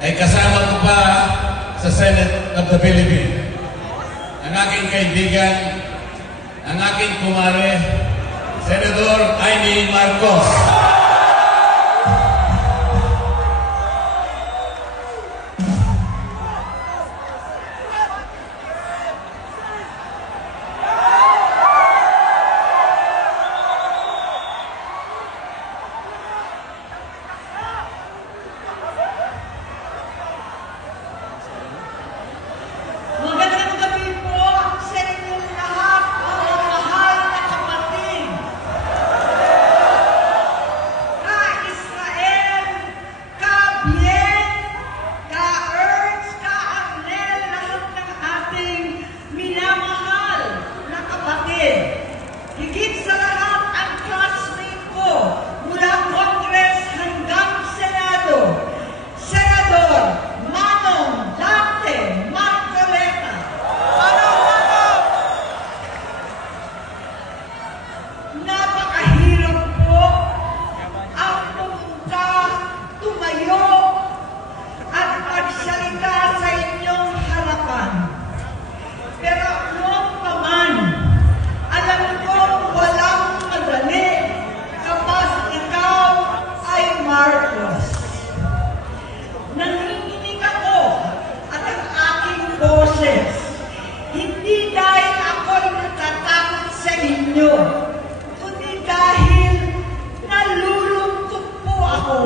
ay kasama ko pa sa Senate of the Philippines. Ang aking kaibigan, ang aking kumare, Senador Amy Marcos. Magandang gabi po sa inyong lahat, mga mahal na kapatid. Ka-Israel, ka-Bien, ka-Erz, ka-Arnel, lahat ng ating minamahal na kapatid. Higit sa lahat ang classmate ko mula Congress hanggang Senado, Senador Manong Dante Marcoleta. Napakahirap po ang pumunta, tumayo, at magsalita sa inyong harapan. Pero noon pa man, alam ko walang madali kapag ikaw ay Marcos. Nanginginig ako at ang aking boses, hindi dahil ako'y natatakot sa inyo, kundi dahil nalulungkot po ako.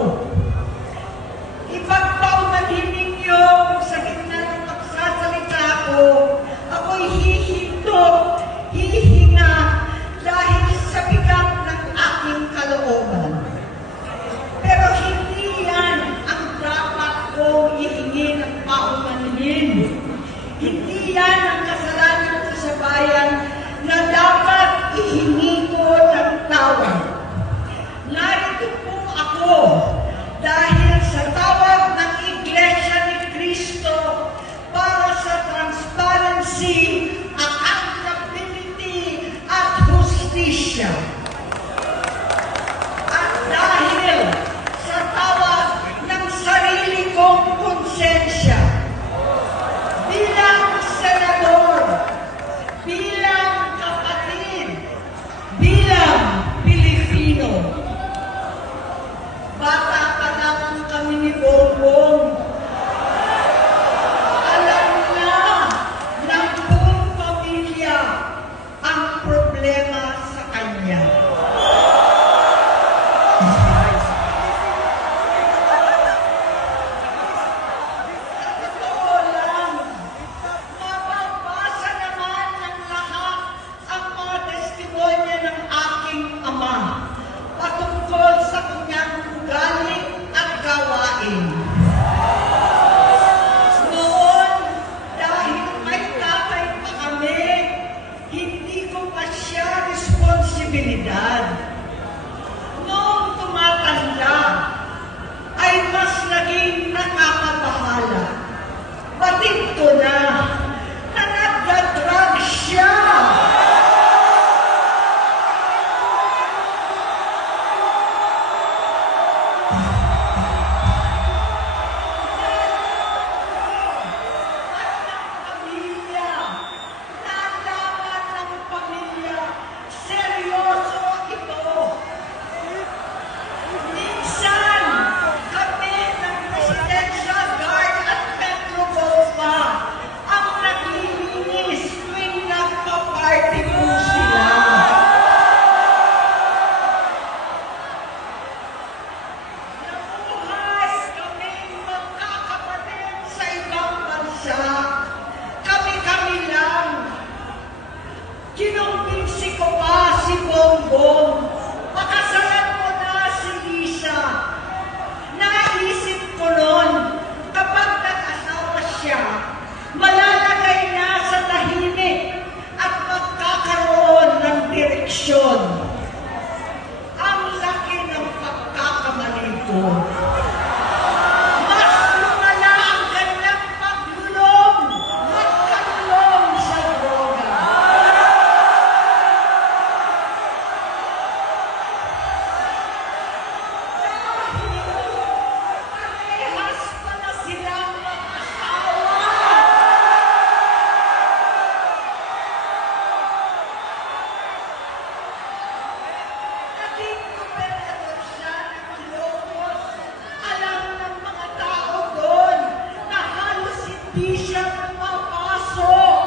hindi siya pumapasok.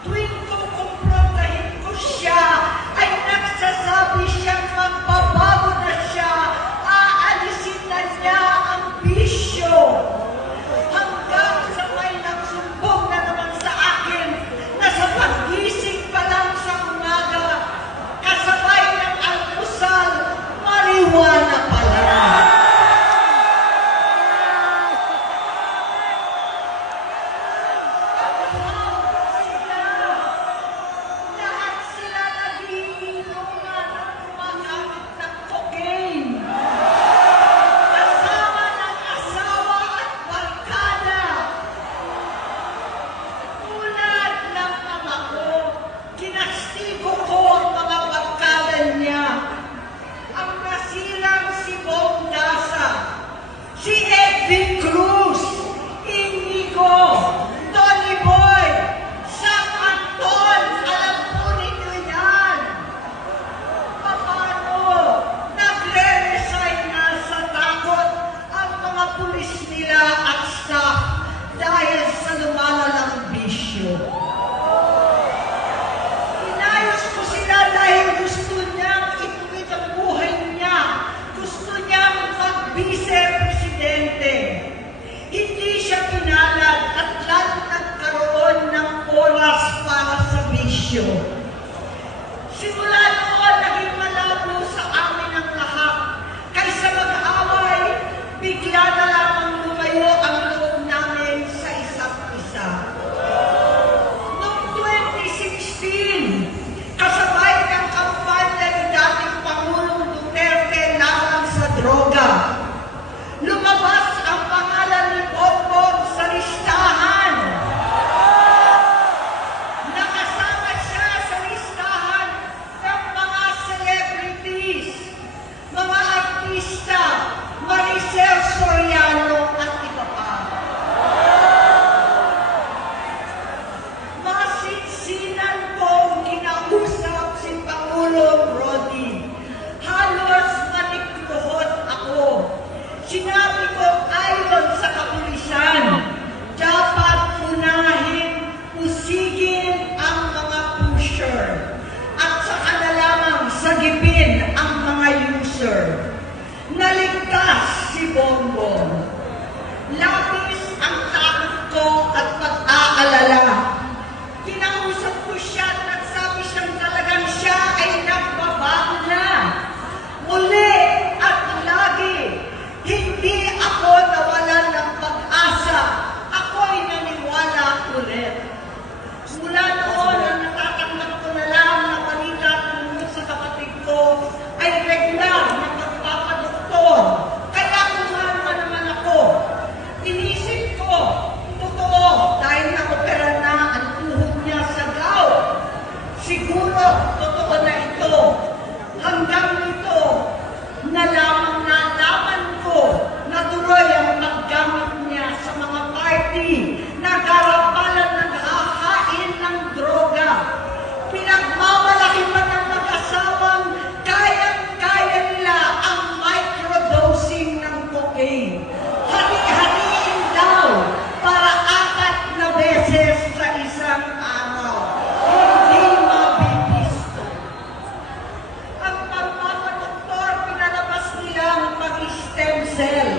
Tuwing kukumprontahin ko siya, ay nagsasabi siyang magbabago na siya, aalisin na niya ang bisyo. Hanggang sa may nagsumbong na naman sa akin na sa pag-gising pa lang sa umaga, kasabay ng almusal, marijuana pala. Lahat sila nagiinuman at gumagamit ng cocaine. Kasama ng asawa at barkada. Tulad ng ama ko, kinastigo ko ang mga barkada niya. Ang nasirang si Bong Dasa, si Edwin Cruz, Inigo, Tony Boy, Sam Anton, alam po ninyo yan. Paano nagre-resign na sa takot ang mga pulis nila at staff dahil sa lumalalang bisyo? Inayos ko sila dahil gusto niyang ituwid ang buhay niya. Gusto niyang mag-vice-presidente. Hindi siya pinalad at lalo nagkaroon ng oras para sa bisyo. Simula noon, naging malabo sa amin ang lahat. Kaysa mag-away, bigla na lamang lumayo ang loob namin sa isa't isa. Noong 2016, kasabay ng kampanya ni dating Pangulong Duterte laban sa droga, lumabas ang pangalan ni Bongbong sa listahan. Nakasama siya sa listahan ng mga celebrities, mga artista, Maricel Soriano at iba pa. Masinsinan kong kinausap si Pangulong Rodi. Halos manikluhod ako. Sinabi ko ayon sa kapulisan, dapat unahin, usigin ang mga pusher at saka na lamang sagipin ang mga user. Naligtas si Bongbong. Labis ang takot ko at pag-aalala. Kinausap ko siya at nagsabi siyang talagang siya ay nagbabago na. Muli at lagi, hindi ako nawalan ng pag-asa. Ako'y naniwala ulit. Mula noon, ang natatanggap ko na lang na balita tungkol sa kapatid ko ay regular na pagpapadoktor. Kaya kumama naman ako. Inisip ko, totoo, dahil na-opera na ang tuhod niya sa gout. Siguro, totoo na ito. Hanggang nito, nalaman ko na tuloy ang paggamit niya sa mga party na garapalan ng hahain ng droga. Pinagmamalaki pa ng mag-asawang kayang-kaya nila ang microdosing ng cocaine. Hari-hariin daw para 4 na beses sa isang araw. Hindi mabibisto. Ang pagpapadoktor, pinalabas nila ang pag-stem cell.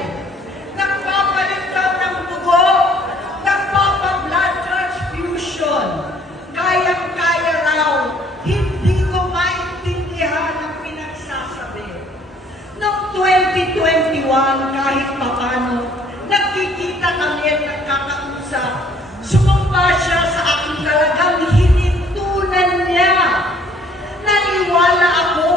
Nagpapalitan ng dugo, nagpapa-blood transfusion. Kayang-kaya raw, hindi ko maintindihan ang pinagsasabi. Noong 2021, kahit papano, nagkikita kami at nagkakausap. Sumumpa siya sa aking talagang hinintunan niya. Naniwala ako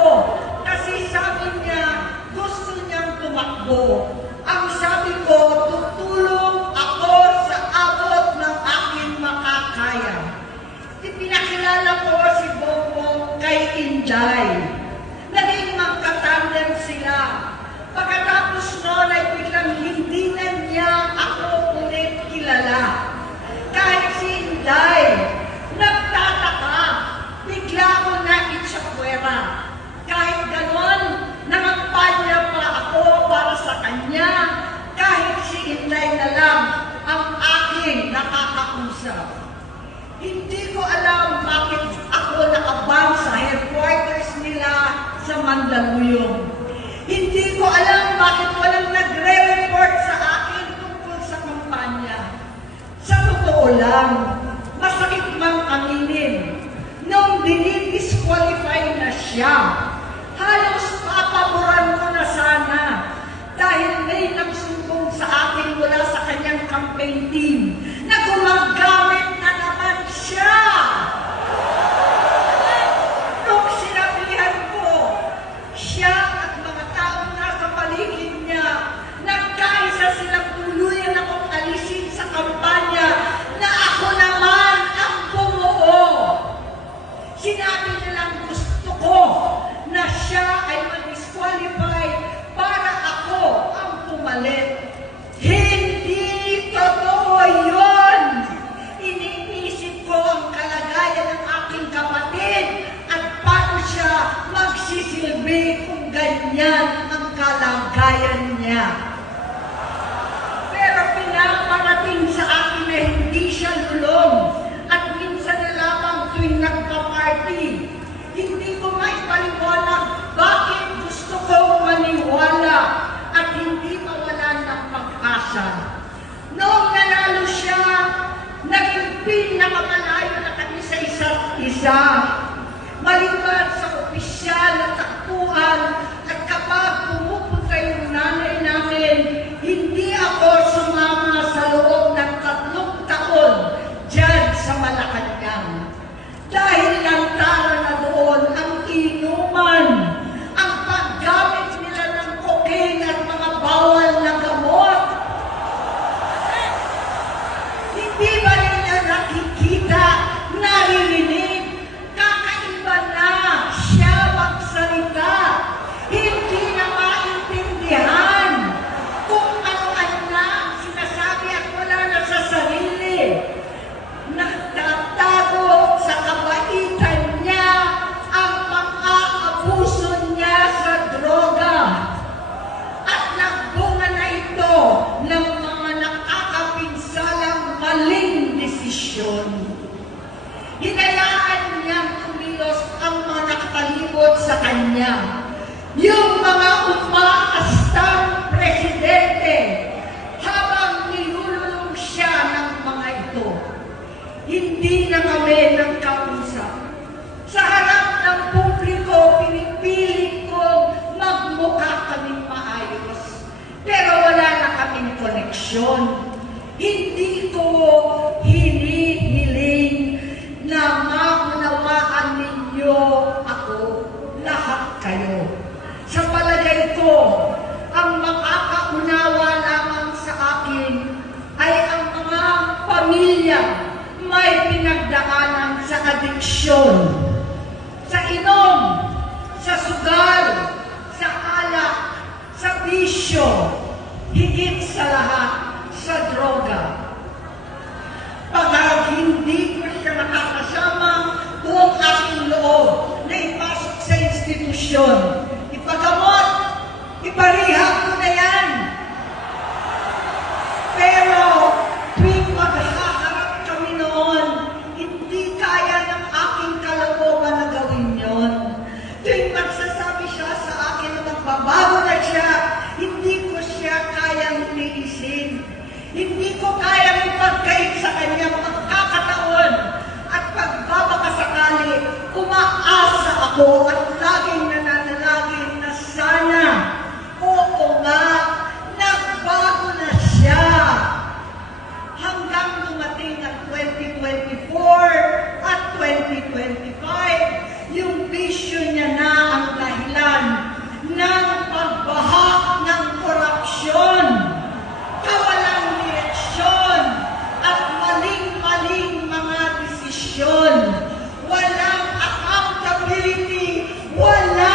kasi sabi niya gusto niyang tumakbo. Ang sabi ko, tutulong ako sa abot ng aking makakaya. Ipinakilala ko si Bongbong kay Inday. Naging magkatandem sila. Pagkatapos noon ay biglang hindi na niya ako ulit kilala. Kahit si Inday, nagtataka, bigla ko na itsapwera. Kahit ganon, nangampanya pa ako para sa kanya. mag-isa. Hindi ko alam bakit ako nakabang sa headquarters nila sa Mandaluyong. Hindi ko alam bakit walang nagre-report sa akin tungkol sa kampanya. Sa totoo lang, masakit mang aminin, nung dinidisqualify na siya, halos papaboran ko na sana dahil may nagsumbong sa akin mula sa kanyang campaign team na gumagamit na naman siya. Nung sinabihan ko, siya at mga taong nasa paligid niya, nagkaisa silang tuluyan akong alisin sa kampanya na ako naman ang bumuo. Sinabi nilang gusto ko na siya ay mag-disqualify para ako ang pumalit. Hindi totoo yun! Iniisip ko ang kalagayan ng aking kapatid at paano siya magsisilbi kung ganyan ang kalagayan niya. Pero pinaparating sa akin na hindi siya lulong at minsan na lamang tuwing nagpa-party. Hindi ko maipaliwanag bakit gusto kong maniwala at hindi mawalan ng pag-asa. Noong nanalo siya, naging pinakamalayo na kami sa isa't isa. Maliban sa opisyal na takbuhan at kapag pumupunta yung nanay namin, hindi ako sumama sa loob ng 3 taon dyan sa Malacanang. Dahil lantaran na doon ang inuman, ang paggamit nila ng cocaine at mga bawal na gamot. Hindi ba nila nakikita, naririnig, kakaiba na siya magsalita, hindi na maintindihan kung ano-ano na ang sinasabi at wala na sa sarili. Nagtatago sa kabaitan niya ang pang-aabuso niya sa droga. At nagbunga na ito ng mga nakakapinsalang maling desisyon. Hinayaan niyang kumilos ang mga nakakalibot sa kanya. Yung mga umaastang presidente habang nilululong siya ng mga ito. Hindi na kami nagkausap. Sa harap ng publiko, pinipilit ko magmukha kaming maayos. Pero wala na kaming koneksyon. Hindi ko hinihiling na maunawaan ninyo ako, lahat kayo. Sa palagay ko, ang makakaunawa lamang sa akin ay ang mga pamilya may pinagdaanan sa adiksyon, sa inom, sa sugal, sa alak, sa bisyo, higit sa lahat, sa droga. Pag hindi ko siya makakasama, buong aking loob na ipasok sa institusyon. Ipagamot, iparihab ko na yan. Pero tuwing maghaharap kami noon, hindi kaya ng aking kalooban na gawin yon. Tuwing magsasabi siya sa akin na magbabago na siya, hindi ko siya kayang tiisin. Hindi ko kayang ipagkait sa kanyang pagkakataon at pagbabakasakali, umaasa ako at laging nananalangin na sana, oo nga, nagbago na siya. Hanggang dumating ang 2024 at 2025, yung bisyo niya na ang dahilan ng pagbahak ng korupsyon, kawalang direksyon, at maling-maling mga desisyon. Walang accountability, wala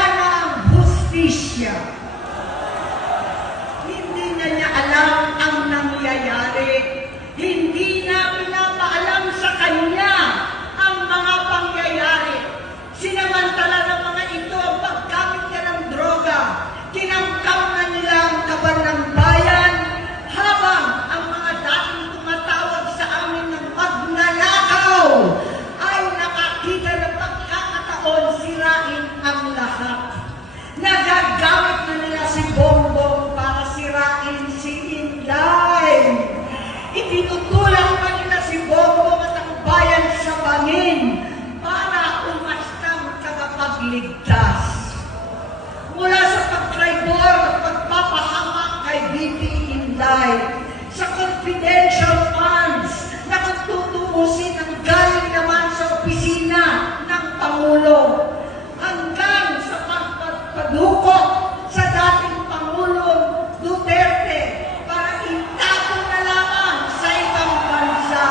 Inday, sa confidential funds na tutuusin ang galing naman sa opisina ng Pangulo, hanggang sa pagpadukot sa dating Pangulong Duterte para itago na lamang sa ibang bansa.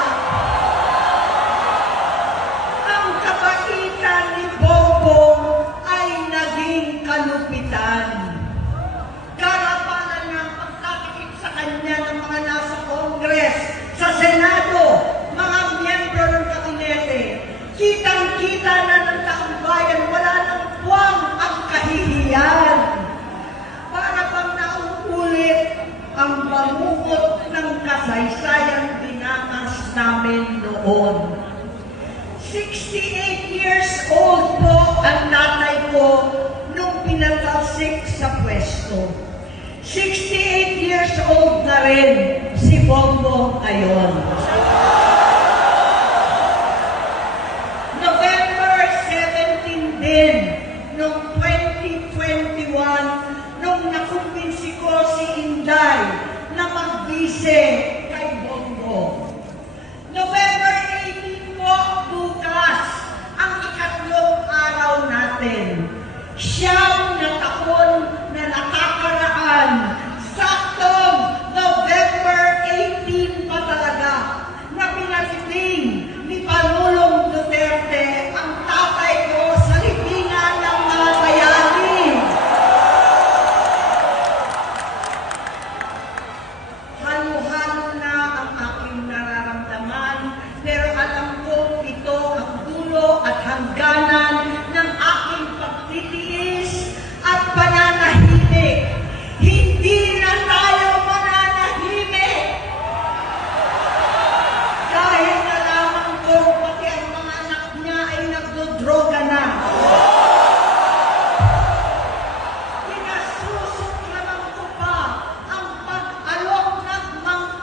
Ang kabaitan ni Bongbong ay naging kalupitan. Karapalan ng pagtatakip sa kanya ng mga nasa Congress, sa Senado, mga miyembro ng kabinete. Kitang-kita na ng taong bayan, wala nang puwang ang kahihiyan. Para bang nauulit ang bangungot ng kasaysayan dinanas namin noon. 68 years old po ang nanay ko nung pinatalsik sa pwesto. 68 years old na rin si Bongbong ngayon. November 17 din, noong 2021, nung nakumbinsi ko si Inday na magbise kay Bongbong. November 18 po, bukas, ang ikatlong araw natin. Siyam na taon na nakakaraan, saktong November 18 pa talaga, na pinatiting ni Pangulong Duterte ang tatay ko sa libingan ng mga bayani. Halo-halo na ang aking nararamdaman, pero alam ko ito ang dulo at hangganan ng aking pagtitiis at pananahimik. Hindi na tayo mananahimik! Dahil nalaman ko pati ang mga anak niya ay nagdodroga na. Pinasusuklaman ko pa ang pag-alok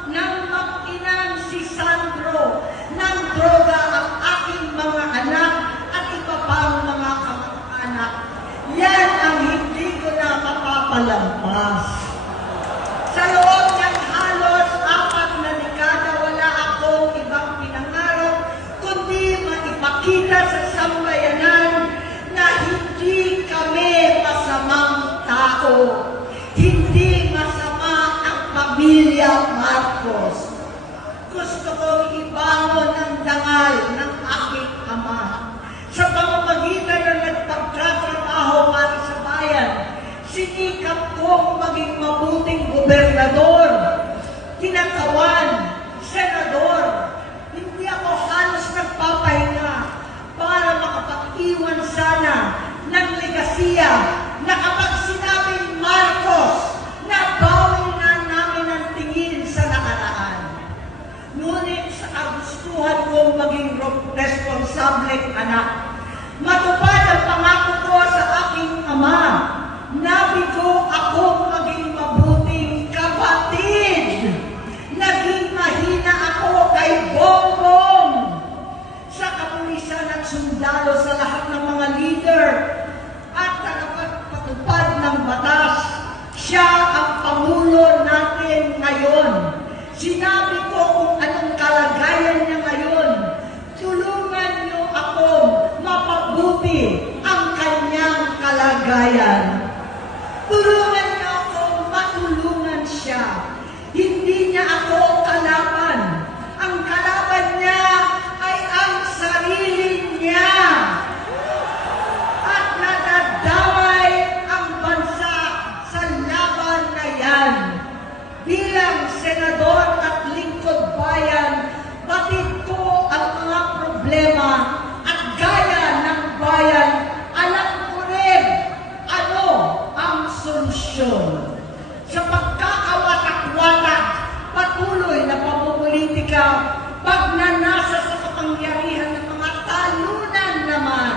ng mag-inang si Sandro ng droga ang aking mga anak at iba pang mga kamag-anak. Yan ang hindi ko na mapapalampas. Sa loob ng halos 4 na dekada, wala akong ibang pinangarap kundi maipakita sa sambayanan na hindi kami masamang tao. Hindi masama ang pamilya Marcos. Gusto kong ibangon ang dangal ng aking ama. Sa pamamagitan ng nagpagtatrabaho para sa bayan, sinikap kong maging mabuting gobernador, kinakawan, senador. Hindi ako halos nagpapahinga para makapag-iwan sana ng legasiya na kapag sinabing Marcos, nabawi na namin ang tingin sa nakaraan. Ngunit sa kagustuhan kong maging responsableng anak, matupad ang pangako ko sa aking ama. Nabigo akong maging mabuting kapatid. Naging mahina ako kay Bongbong. Sa kapulisan at sundalo, sa lahat ng mga leader at tagapagpatupad ng batas, siya ang Pangulo natin ngayon. Sinabi ko kung anong kalagayan niya ngayon. Tulungan niyo akong mapabuti ang kanyang kalagayan. Tulungan niyo akong matulungan siya. Hindi niya ako kalaban. Ang kalaban niya ay ang sarili niya. At nadadamay ang bansa sa laban na yan. Bilang senador at lingkod bayan, batid ko ang mga problema at gaya ng bayan, alam ko rin ano ang solusyon. Sa pagkakawatak-watak, patuloy na pamumulitika, pagnanasa sa kapangyarihan ng mga talunan naman,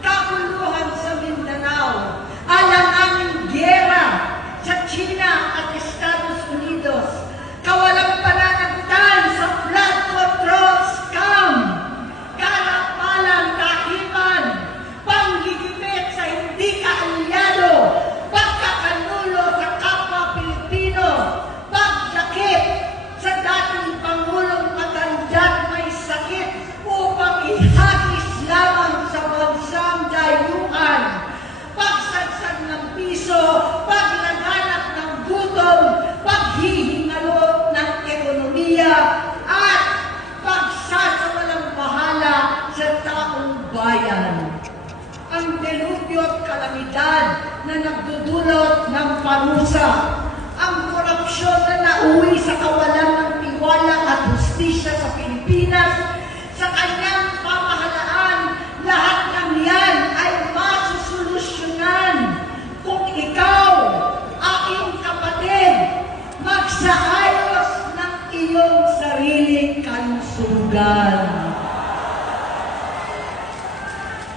kaguluhan sa Mindanao, alanganing giyera sa China at Estados Unidos, kawalang pananagtan sa flood control scam, karapalang kahiman, nagdudulot ng parusa. Ang korupsyon na nauwi sa kawalan ng tiwala at hustisya sa Pilipinas, sa kanyang pamahalaan, lahat ng yan ay masusolusyonan kung ikaw, aking kapatid, magsaayos ng iyong sariling kalusugan.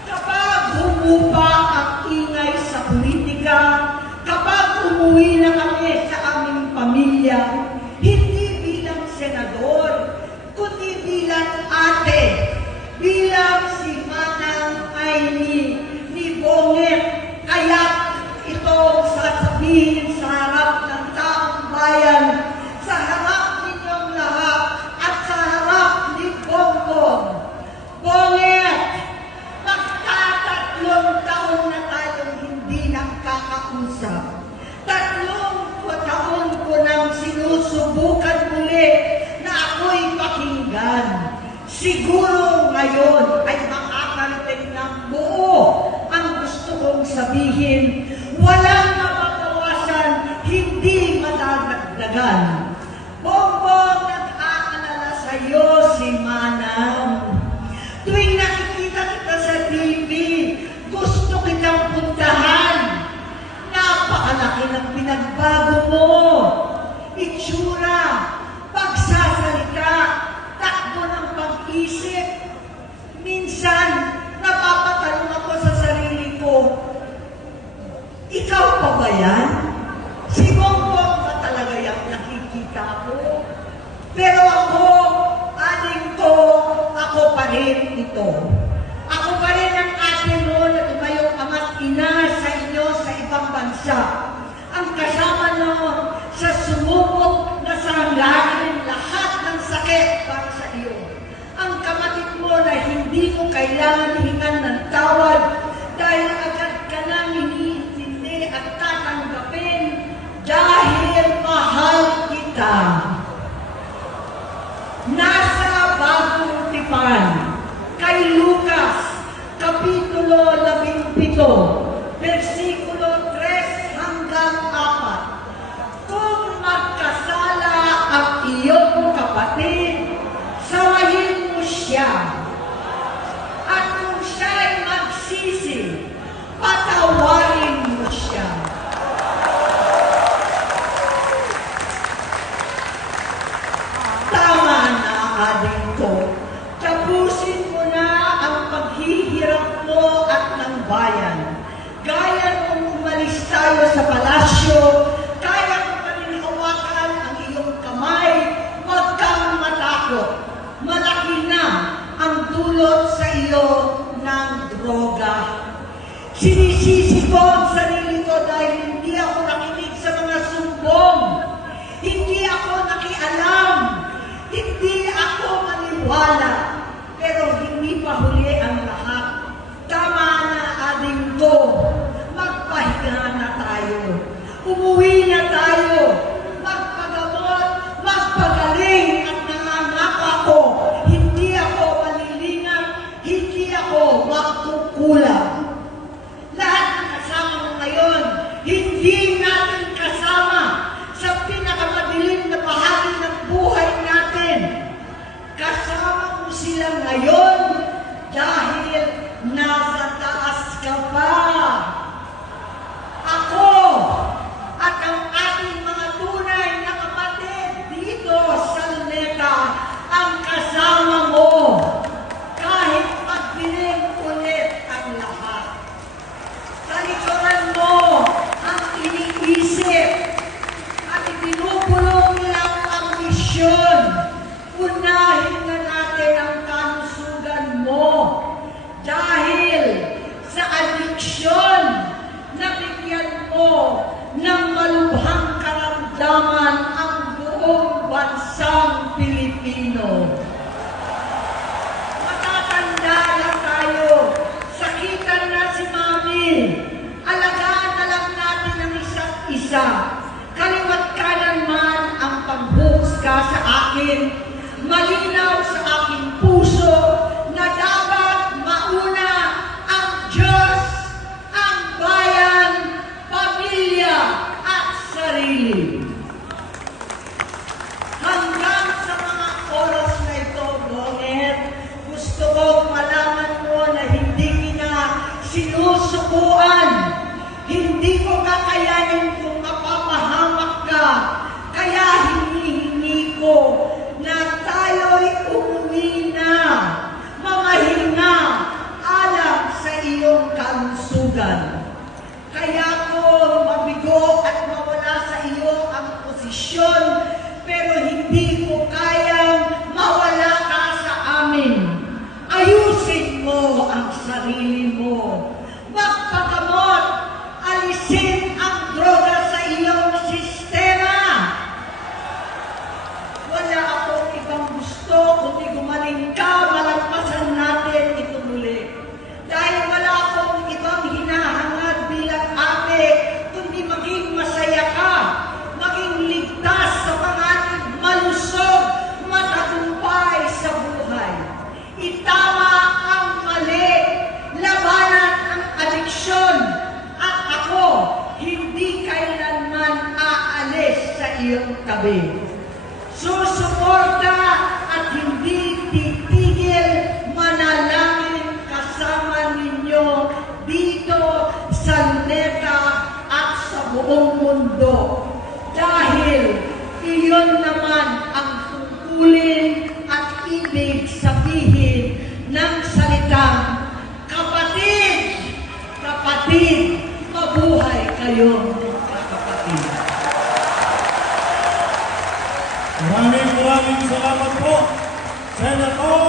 Kapag humupa ang ingay sa politika, kapag umuwi na kami sa aming pamilya, hindi bilang senador, kundi bilang ate, bilang si Manang Aimee ni Bonget, kaya ito sasabihin sa harap ng taong bayan, sa harap ninyong lahat, at sa harap ni Bongbong. Bonget, magtatatlong taon na tayong hindi nakakausap. 3 taon ko nang sinusubukan muli na ako'y pakinggan. Siguro ngayon ay makakarating ng buo ang gusto kong sabihin. Walang mababawasan, hindi madadagdagan. Bongbong, nag-aalala sa iyo si Manang. Tuwing nakikita kita sa TV, gusto kitang puntahan. Napakalaki ng pinagbago mo. Itsura, pagsasalita, takbo ng pag-isip. Minsan, napapatanong ako sa sarili ko, ikaw pa ba yan? Si Bongbong ba talaga yung nakikita ko? Pero ako, aling ko, ako pa rin ito. Ako pa rin ang ate mo na tumayong ama't ina sa inyo sa ibang bansa. Ang kasama mo sa sumubok na sanglahin lahat ng sakit para sa iyo. Ang kapatid mo na hindi mo kailangan hingan ng tawad dahil agad ka nang iniintindi at tatanggapin dahil mahal kita. Nasa Bagong Tipan, kay Lucas, Kapitulo 17, versikulo 3 hanggang 4. Kung magkasala ang iyong kapatid, sawahin mo siya. At kung siya'y magsisi, patawarin mo siya. Tama na, aling ko. Tapusin mo na ang paghihirap mo at ng bayan. Gaya nung umalis tayo sa palasyo, kaya mo pa rin hawakan ang iyong kamay, huwag kang matakot. Malaki na ang dulot sa iyo ng droga. Sinisisi ko ang sarili ko dahil hindi ako nakinig sa mga sumbong. Hindi ako nakialam. Hindi ako maniwala. Pero hindi pa huli ang lahat. Tama na, aling ko. Magpahinga na tayo. Umuwi na tayo. Magpagamot, magpagaling at nangangako ako. Hindi ako malilingan, hindi ako magkukulang. Lahat ng kasama mo ngayon, hindi natin kasama sa pinakamadilim na bahagi ng buhay natin. Kasama mo sila ngayon dahil nasa taas ka pa. Ako at ang ating mga tunay na kapatid dito sa Luneta ang kasama mo kahit pagdilim ulit ang lahat. Talikuran mo ang iniisip at ibinubulong lang ang misyon. Unahin na natin ang kalusugan mo dahil sa adiksyon nabigyan mo ng malubhang karamdaman ang buong bansang Pilipino. Matatanda na tayo. Sakitan na si Mami. Alagaan na lang natin ang isa't isa. Kaliwat kanan man ang pagbuhusga sa akin. Malinaw sa aking puso na dapat mauna ang Diyos, ang bayan, gabi. Susuporta at hindi titigil manalangin kasama ninyo dito sa Luneta at sa buong mundo. Dahil iyon naman ang tungkulin at ibig sabihin ng salitang kapatid, kapatid, mabuhay kayo, kapatid. Maraming salamat po, Senator